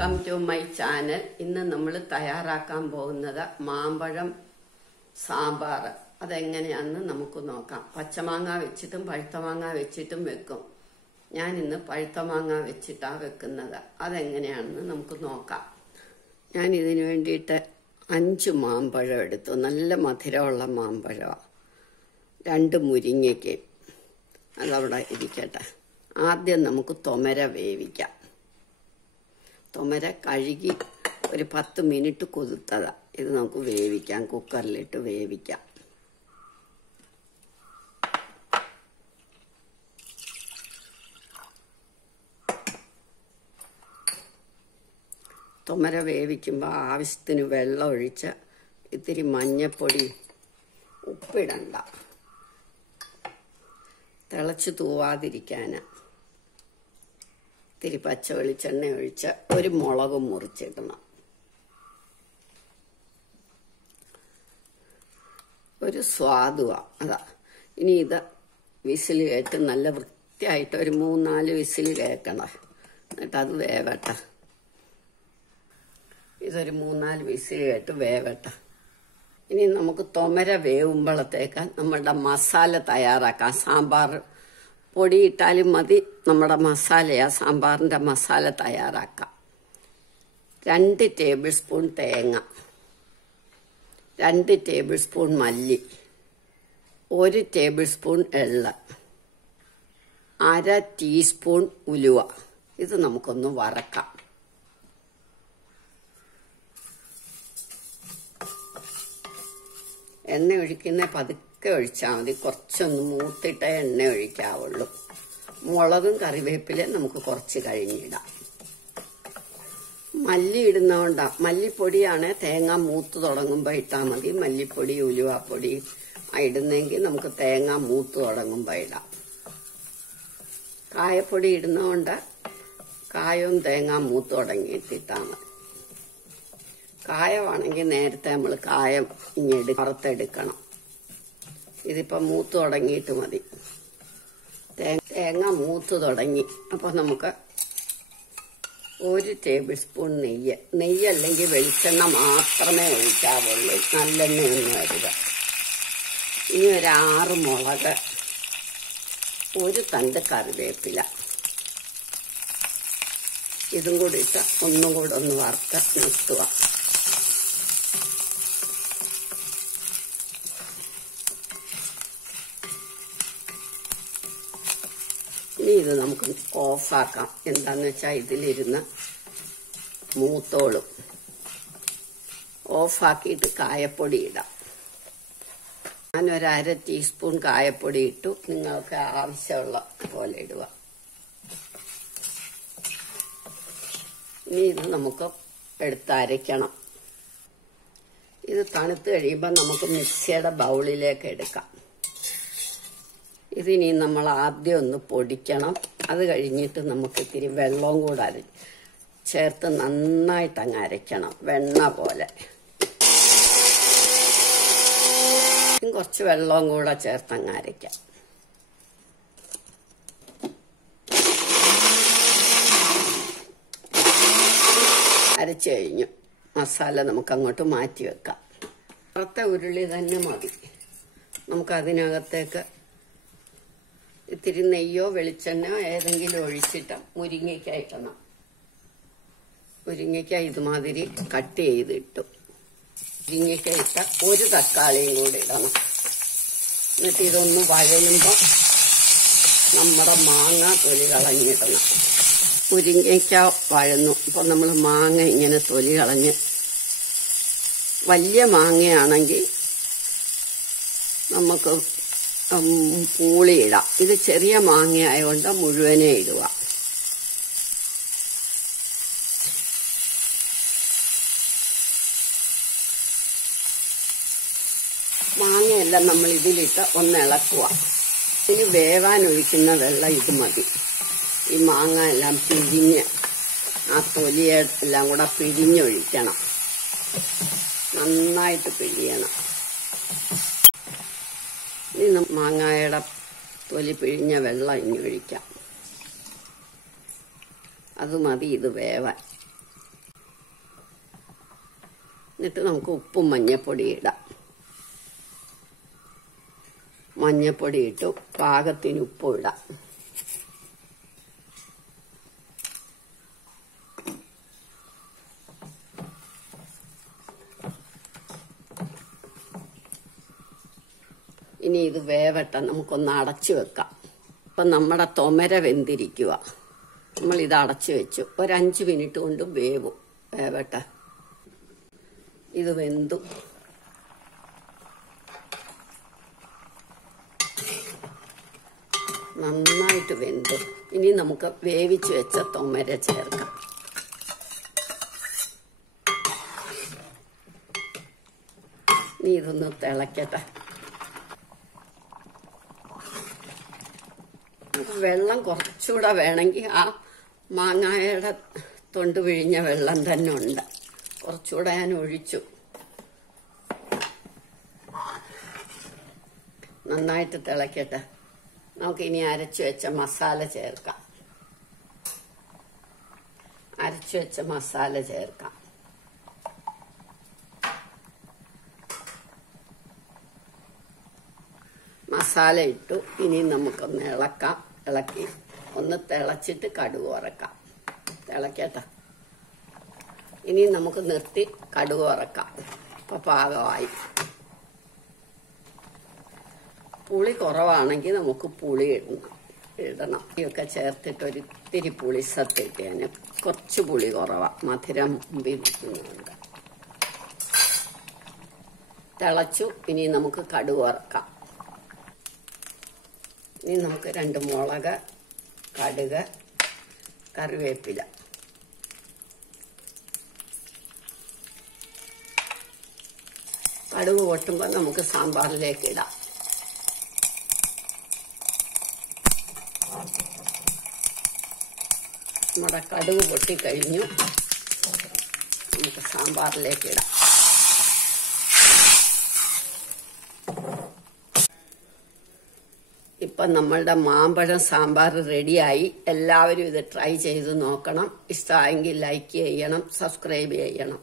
Welcome to my channel. ഇന്ന് നമ്മൾ തയ്യാറാക്കാൻ പോകുന്നത് മാമ്പഴം സാമ്പാർ. അതെങ്ങനെയാണെന്ന് നമുക്ക് നോക്കാം. പച്ചമാങ്ങ വെച്ചിട്ടും പഴുത്ത മാങ്ങ വെച്ചിട്ടും വെക്കും. ഞാൻ ഇന്ന് പഴുത്ത മാങ്ങ വെച്ചിട്ടാണ് വെക്കുന്നത്. അതെങ്ങനെയാണെന്ന് നമുക്ക് നോക്കാം. ഞാൻ ഇതിനു വേണ്ടിയിട്ട് 5 മാമ്പഴം എടുത്തു. നല്ല മധുരമുള്ള മാമ്പഴമാണ്. 2 മുരിങ്ങയ്ക്ക്. അതവിടെ ഇരിക്കട്ടെ. ആദ്യം നമുക്ക് തൊമര വേവിക്കാം. തൊമര കഴുകി ഒരു 10 മിനിറ്റ് കുതിർത്തതാ. ഇത് നമുക്ക് വേവിക്കാം. കുക്കറിലിട്ട് വേവിക്കാം. തൊമര വേവിക്കുമ്പോൾ ആവശ്യത്തിന് വെള്ളം ഒഴിച്ച് ഇത്തിരി മഞ്ഞപ്പൊടി, ഉപ്പിടണ്ട, തിളച്ച് തൂവാതിരിക്കാൻ ഇത്തിരി പച്ച വെളിച്ചെണ്ണ ഒഴിച്ച് ഒരു മുളക് മുറിച്ചിടണം. ഒരു സ്വാദുവാ അതാ. ഇനി ഇത് വിസിൽ കയറ്റി നല്ല വൃത്തിയായിട്ട് ഒരു 3-4 വിസിൽ കേൾക്കണം. എന്നിട്ട് അത് വേവട്ടെ. ഇതൊരു 3-4 വിസിൽ കേട്ട് വേവട്ടെ. ഇനി നമുക്ക് തൊമര വേവുമ്പോഴത്തേക്ക് നമ്മളുടെ മസാല തയ്യാറാക്കാം. സാമ്പാർ പൊടി ഇട്ടാലും മതി. നമ്മുടെ മസാലയാ, സാമ്പാറിൻ്റെ മസാല തയ്യാറാക്കാം. 2 ടേബിൾ സ്പൂൺ തേങ്ങ, 2 ടേബിൾ സ്പൂൺ മല്ലി, 1 ടേബിൾ സ്പൂൺ എള്ള്, 1/2 ടീസ്പൂൺ ഉലുവ. ഇത് നമുക്കൊന്ന് വറക്കാം. എണ്ണ ഒഴിക്കുന്ന പതുക്കെ ഒഴിച്ചാൽ മതി. കുറച്ചൊന്ന് മൂത്തിട്ടേ എണ്ണ ഒഴിക്കാവുള്ളൂ. മുളകും കറിവേപ്പിലയും നമുക്ക് കുറച്ച് കഴിഞ്ഞിടാം. മല്ലി ഇടുന്നതുകൊണ്ടാ. മല്ലിപ്പൊടിയാണ് തേങ്ങ മൂത്ത് തുടങ്ങുമ്പോൾ ഇട്ടാൽ മതി. മല്ലിപ്പൊടി, ഉലുവാപ്പൊടി ഇടുന്നെങ്കിൽ നമുക്ക് തേങ്ങ മൂത്ത് തുടങ്ങുമ്പോൾ ഇടാം. കായപ്പൊടി ഇടുന്നതുകൊണ്ട് കായവും തേങ്ങ മൂത്ത് തുടങ്ങിയിട്ടിട്ടാൽ മതി. കായമാണെങ്കിൽ നേരത്തെ നമ്മൾ കായം വറുത്തെടുക്കണം. ഇതിപ്പോൾ മൂത്ത് തുടങ്ങിയിട്ട് മതി. തേങ്ങ മൂത്ത് തുടങ്ങി. അപ്പോൾ നമുക്ക് 1 ടേബിൾ സ്പൂൺ നെയ്യ് അല്ലെങ്കിൽ വെളിച്ചെണ്ണ മാത്രമേ ഒഴിക്കാവുള്ളൂ. നല്ലെണ്ണയൊന്നും അരുത്. ഇനി ഒരു 6 മുളക്, 1 തണ്ട് കറിവേപ്പില, ഇതും കൂടി ഇട്ട് ഒന്നും കൂടെ ഒന്ന് വറുത്ത് നിർത്തുക. ഇനി ഇത് നമുക്ക് ഓഫാക്കാം. എന്താന്ന് വെച്ചാൽ ഇതിലിരുന്ന് മൂത്തോളും. ഓഫാക്കിയിട്ട് കായപ്പൊടി ഇടാം. ഞാനൊരു 1/2 ടീസ്പൂൺ കായപ്പൊടി ഇട്ടു. നിങ്ങൾക്ക് ആവശ്യമുള്ള പോലെ ഇടുക. ഇനി ഇത് നമുക്ക് എടുത്തരയ്ക്കണം. ഇത് തണുത്ത് കഴിയുമ്പോൾ നമുക്ക് മിക്സിയുടെ ബൗളിലേക്ക് എടുക്കാം. ഇതിനി നമ്മൾ ആദ്യം ഒന്ന് പൊടിക്കണം. അത് കഴിഞ്ഞിട്ട് നമുക്ക് ഇത്തിരി വെള്ളവും കൂടെ ചേർത്ത് നന്നായിട്ട് അങ്ങ് അരയ്ക്കണം. വെണ്ണ പോലെ. കുറച്ച് വെള്ളവും കൂടെ ചേർത്ത് അങ്ങ് അരയ്ക്കാം. അരച്ചു കഴിഞ്ഞു. മസാല നമുക്ക് അങ്ങോട്ട് മാറ്റി വെക്കാം. പുറത്തെ ഉരുളി തന്നെ മതി. നമുക്കതിനകത്തേക്ക് ഇത്തിരി നെയ്യോ വെളിച്ചെണ്ണയോ ഏതെങ്കിലും ഒഴിച്ചിട്ട് മുരിങ്ങയ്ക്ക ഇടണം. മുരിങ്ങയ്ക്ക ഇതുമാതിരി കട്ട് ചെയ്തിട്ടു. മുരിങ്ങയ്ക്ക ഇട്ട 1 തക്കാളിയും കൂടി ഇടണം. എന്നിട്ട് ഇതൊന്ന് വഴലുമ്പോൾ നമ്മുടെ മാങ്ങ തൊലി കളഞ്ഞിടണം. മുരിങ്ങയ്ക്ക വഴന്നു. അപ്പോൾ നമ്മൾ മാങ്ങ ഇങ്ങനെ തൊലി കളഞ്ഞ്, വലിയ മാങ്ങയാണെങ്കിൽ നമുക്ക് പൂളി ഇടാം. ഇത് ചെറിയ മാങ്ങയായതുകൊണ്ട് മുഴുവനെ ഇടുക. മാങ്ങയെല്ലാം നമ്മൾ ഇതിലിട്ട് ഒന്ന് ഇളക്കുക. ഇതിന് വേവാൻ ഒഴിക്കുന്ന വെള്ളം ഇത് മതി. ഈ മാങ്ങ എല്ലാം പിഴിഞ്ഞ് ആ തൊലിയെല്ലാം കൂടെ പിഴിഞ്ഞൊഴിക്കണം. നന്നായിട്ട് പിഴിയണം. ഇനി മാങ്ങയുടെ തൊലി പിഴിഞ്ഞ വെള്ളം ഇനി ഒഴിക്കാം. അത് മതി ഇത് വേവാൻ. എന്നിട്ട് നമുക്ക് ഉപ്പും മഞ്ഞപ്പൊടി ഇടാം. മഞ്ഞപ്പൊടി ഇട്ടു, പാകത്തിന് ഉപ്പും ഇടാം. ഇനി ഇത് വേവട്ടെ, നമുക്കൊന്ന് അടച്ചു വെക്കാം. അപ്പം നമ്മുടെ തൊമര വെന്തിരിക്കുക. നമ്മൾ ഇത് അടച്ചു വെച്ചു. ഒരു 5 മിനിറ്റ് കൊണ്ട് വേവട്ടെ. ഇത് വെന്തു. നന്നായിട്ട് വെന്തു. ഇനി നമുക്ക് വേവിച്ച് വെച്ച തൊമര ചേർക്കാം. ഇനി ഇതൊന്ന് തിളക്കട്ടെ. വെള്ളം കുറച്ചുകൂടെ വേണമെങ്കിൽ ആ മാങ്ങയുടെ തൊണ്ട് പിഴിഞ്ഞ വെള്ളം തന്നെ ഉണ്ട്. കുറച്ചുകൂടെ ഞാൻ ഒഴിച്ചു. നന്നായിട്ട് തിളക്കട്ടെ. നമുക്കിനി അരച്ചു വെച്ച മസാല ചേർക്കാം. അരച്ചു വെച്ച മസാല ചേർക്കാം. മസാല ഇട്ടു. ഇനി നമുക്കൊന്ന് ഇളക്കാം. ഇളക്കി ഒന്ന് തിളച്ചിട്ട് കടുക് വറക്കാം. തിളക്കട്ടെ. ഇനി നമുക്ക് നിർത്തി കടുക് വറക്കാം. ഇപ്പൊ പാകമായി. പുളി കുറവാണെങ്കിൽ നമുക്ക് പുളി ഇടണം. ഇതൊക്കെ ചേർത്തിട്ട് ഒരിത്തിരി പുളി സത്തിട്ട് ഞാൻ കുറച്ച് പുളി കുറവാ. മധുരം മുമ്പിൽ നിൽക്കുന്നുണ്ട്. തിളച്ചു. ഇനി നമുക്ക് കടുക് വറക്കാം. ഇനി നമുക്ക് 2 മുളക്, കടുക്, കറിവേപ്പില. കടുക് പൊട്ടുമ്പോൾ നമുക്ക് സാമ്പാറിലേക്ക് ഇടാം. നമ്മുടെ കടുക് പൊട്ടിക്കഴിഞ്ഞു. നമുക്ക് സാമ്പാറിലേക്ക് ഇടാം. ഇപ്പം നമ്മളുടെ മാമ്പഴം സാമ്പാർ റെഡിയായി. എല്ലാവരും ഇത് ട്രൈ ചെയ്ത് നോക്കണം. ഇഷ്ടമായെങ്കിൽ ലൈക്ക് ചെയ്യണം, സബ്സ്ക്രൈബ് ചെയ്യണം.